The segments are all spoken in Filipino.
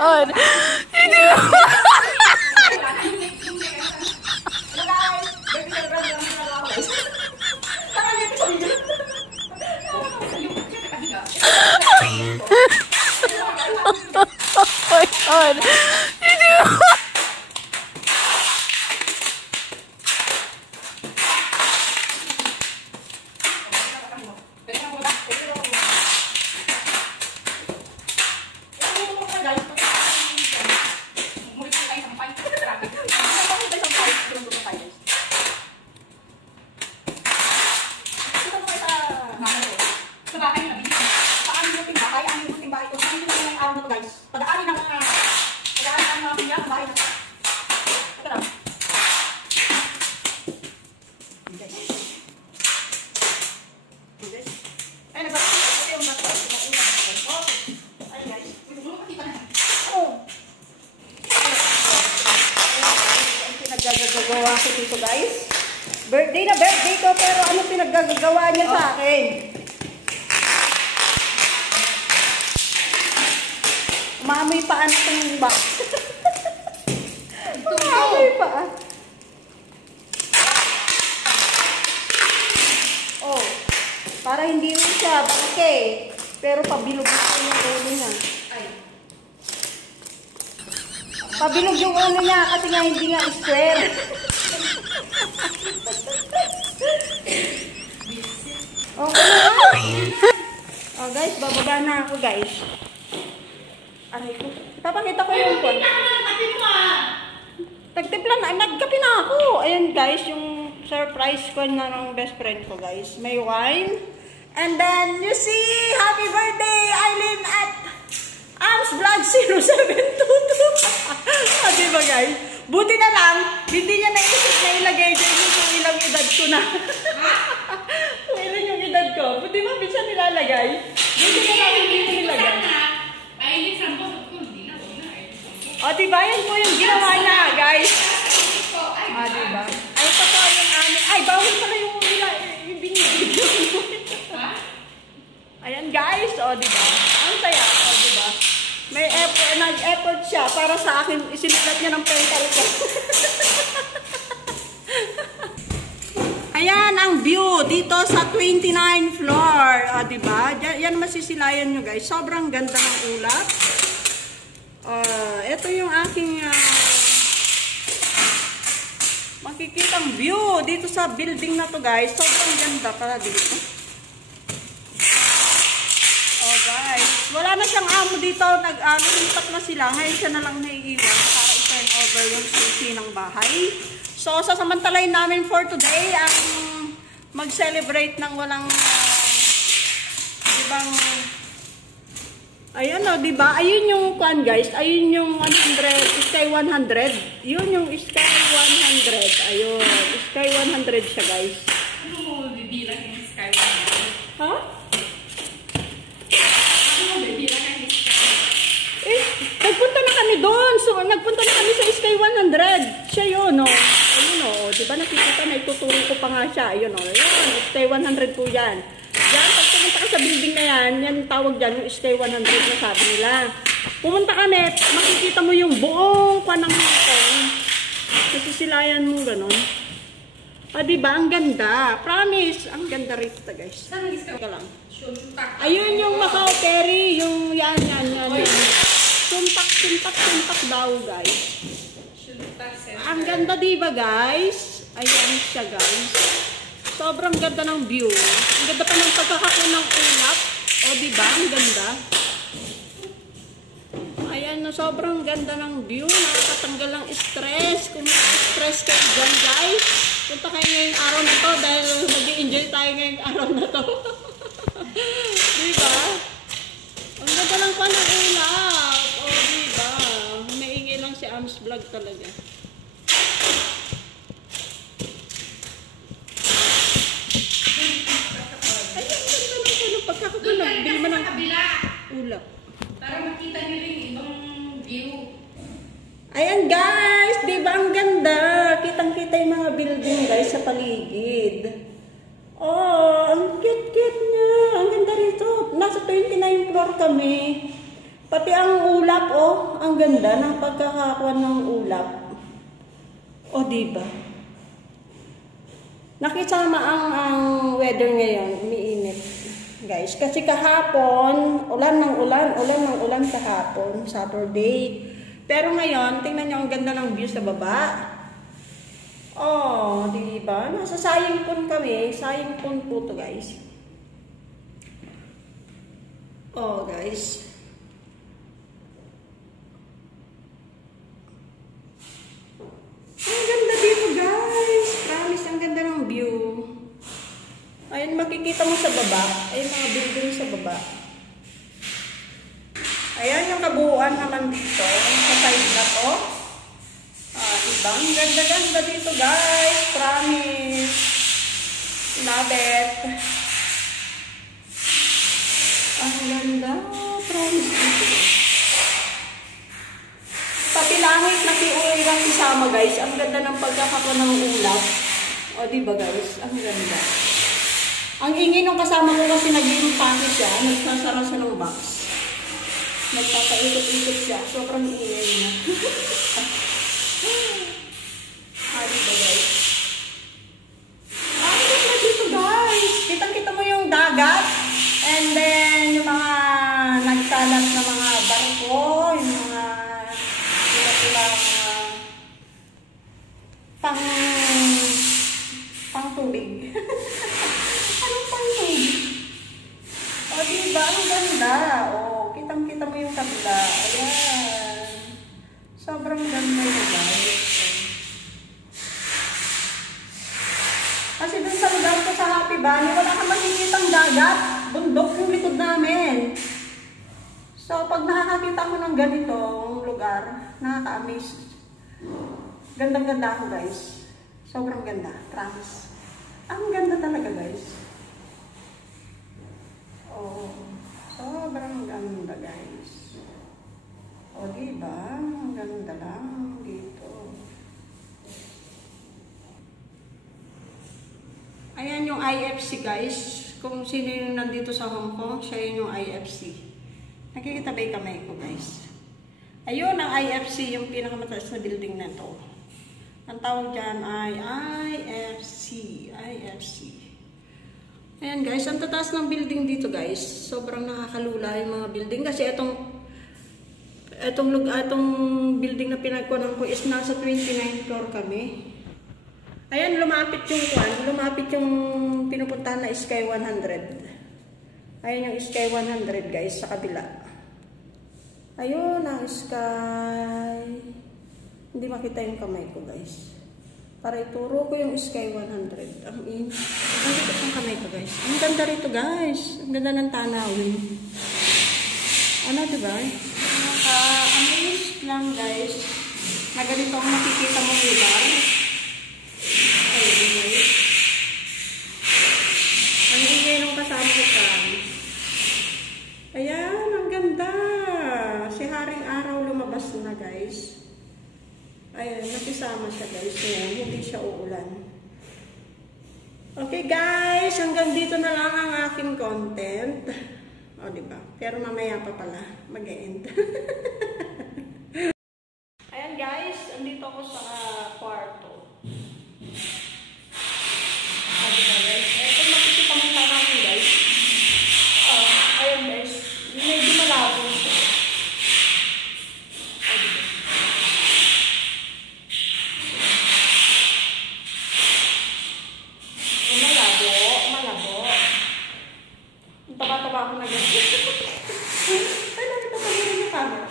on. Oh my God. Nagagawa ko dito, guys. Birthday na birthday ko, pero ano pinaggagawa niya sa akin? Umamoy pa ano itong box. Umamoy pa. Oh, para hindi rin siya bangke. Pero pabilog ko yung ulo niya. Pabilog yung ulo niya kasi nga hindi nga square. Okay na. Oh guys, bababa na ako guys. Aray ko. Papakita ko yung phone. Tagtipla na. Nagkape na ako. Ayan guys, yung surprise ko na ng best friend ko guys. May wine. And then, you see, happy birthday, Eileen at Arms Vlog 0722. Diba guys? Buti na lang, hindi niya naisip na ilagay dyan yung ilang edad ko na. Kung ilan yung edad ko. Buti ba, minsan nilalagay? Buti na lang hindi ko nilagay. O, diba? Yan po yung ginawa niya, guys. Diba? Ay, ito po yung amin. Ay, bawal pala yung binibigyo. Ayan, guys. O, diba? Ang saya. O, diba? May effort, nag-effort siya para sa akin. Isinulat niya ng pental ko. Ayan ang view dito sa 29th floor. O, diba? Yan masisilayan nyo, guys. Sobrang ganda ng ulap. Ito yung aking makikitang view dito sa building na to, guys. Sobrang ganda pala dito. Oh guys, wala na siyang amo dito. Nag-lipat na sila. Ngayon siya na lang naiiwan para i-turn over yung susi ng bahay. So sasamantalayin namin for today ang mag-celebrate ng walang ibang. Ayun o, diba? Ayun yung kwan guys. Ayun yung 100, Sky 100. Yun yung Sky 100. Ayun, Sky 100 siya guys. Ano mo bibilang yung Sky 100? Ha? Ano mo bibilang yung Sky 100? Eh, nagpunta na kami doon. So, nagpunta na kami sa Sky 100. Siya yun o. Ayun o, diba nakikita na ituturo ko pa nga siya. Ayun o, ayun, Sky 100 po yan. Yan, pag pumunta ka sa building na yan, yan tawag dyan, yung Sky 100 na sabi nila. Pumunta kami, makikita mo yung buong panang ito. Nasisilayan mo gano'n. Diba? Ang ganda. Promise. Ang ganda rito, guys. Saan ang Sky? Teka lang. Suntak. Ayun yung Macau Ferry. Yung yan. Suntak daw, guys. Ang ganda, diba, guys? Ayan siya, guys. Sobrang ganda ng view. Ang ganda pa ng pagkakakuha ng ulap. O, diba? Ang ganda. Ayan, sobrang ganda ng view. Nakakatanggal ng stress. Kung stress kayo dyan, guys, punta kayo ngayong araw na to dahil mag-i-enjoy tayo ngayong araw na to. Diba? Ang ganda lang pa ng ulap. O, diba? Maingay lang si Arms Vlog talaga. Ulap. Para makita nyo rin ibang view. Ayan guys, di ba ang ganda? Kitang-kita yung mga building guys sa paligid. Oh, ang cute-cute niya. Ang ganda rito. Nasa 29th floor kami. Pati ang ulap, oh, ang ganda ng pagkakakuha ng ulap. O, diba? Nakisama ang weather ngayon, umiinit. Guys, kasi kahapon, ulan ng ulan kahapon, Saturday. Pero ngayon, tingnan nyo ang ganda ng view sa baba. Oh, diba? Nasa Sayingpon kami. Sayingpon po to, guys. Oh, guys. Ang ganda dito, guys. Promise, ang ganda ng view. Ayun, makikita mo sa baba. Ayun, mga building sa baba. Ayan yung kabuuan naman dito. Sa side na to. Diba? Ang ganda-ganda dito, guys. Promise. Love it. Ang ganda. Promise dito. Pati langit na kiuwi lang isama, guys. Ang ganda ng pagkakakuha ng ulap. O, diba, guys? Ang ganda. Ang ingay nung kasama ko kasi nag-iimpake siya. Nagsasara siya ng box. Nagpapaikot-ikot siya. Sobrang ingay niya. Diba, guys? Ang ganda dito, guys. Kitang-kita mo yung dagat. And then, yung mga nagsalat na mga barko. Yung mga pang tubig. Anong pang tubig? O, diba? Ang ganda. O, kitang-kita mo yung kabila. Ayan. Sobrang ganda yun, guys. Kasi dun sa lugar ko sa Happy Valley, wala kang makikitang dagat. Bundok yung likod namin. So, pag nakakakita ko ng ganitong lugar, nakaka-amaze. Gandang-ganda ako, guys. Sobrang ganda. Promise. Ang ganda talaga, guys. Oh, sobrang ganda, guys. Oh, diba? Ang ganda lang dito. Ayan yung IFC, guys. Kung sino yung nandito sa Hong Kong, siya yun yung IFC. Nakikita ba yung kamay ko, guys? Ayun ang IFC, yung pinakamataas na building na to. Ang tawag dyan ay IFC. IFC. Ayan, guys, ang tataas ng building dito, guys. Sobrang nakakalula yung mga building. Kasi itong building na pinagkunan ko is nasa 29th floor kami. Ayan, lumapit yung pinupuntahan na Sky 100. Ayan yung Sky 100, guys, sa kabila. Ayun ang Sky. Hindi makita yung kamay ko, guys. Para ituro ko yung Sky 100. Ang ganda yung kamay ko, guys. Ang ganda rito, guys. Ang ganda ng tanawin. Ano, diba? Nakaka-amaze lang, guys. Na ganito ang makikita mong lugar. Ayun, guys. Ang ingay nung kasama ko, guys. Ayan, ang ganda. Si Haring Araw lumabas na, guys. Ayan, nakisama siya, guys. Ayan, hindi siya uulan. Okay, guys. Hanggang dito na lang ang aking content. O, diba? Pero mamaya pa pala. Mag-e-end. Ayan, guys. Andito ako sa kwarto. O, diba, guys? Ito, makikita mo sa akin, guys. Ayan, guys. Medyo malabo siya. Taba-taba ako na ganyan. Ay, nakita ko rin yung camera.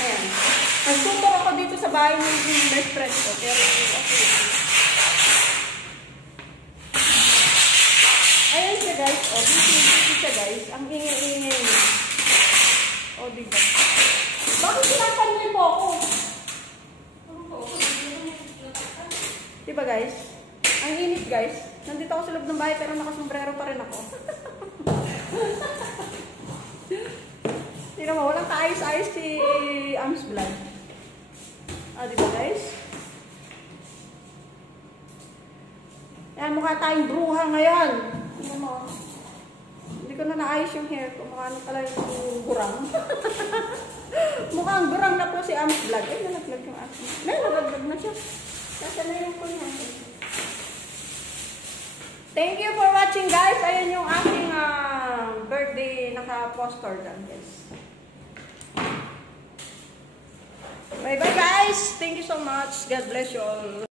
Ayan. Nagsutor ako dito sa bahay ng best friend ko. Pero okay. Ayan siya, guys. O, dito siya, guys. Ang ingay-ingay niya. O, diba? Bakit sinapanay po ako? Diba, guys? Ang init, guys. Nandito ako sa loob ng bahay pero nakasombrero pa rin ako. Tingnan mo, walang kaayos-ayos si Arms Vlog. Diba, guys? Ayan, mukha tayong bruha ngayon. Tingnan mo. Hindi ko na naayos yung hair ko. Mukha na pala yung gurang. Mukhang gurang na po si Ami's Vlog. Ay, nalaglag yung aking. Nalaglag na siya. Nasa na yung phone natin. Thank you for watching, guys. Ayan yung aking birthday naka-poster dyan, guys. Bye-bye, guys. Thank you so much. God bless you all.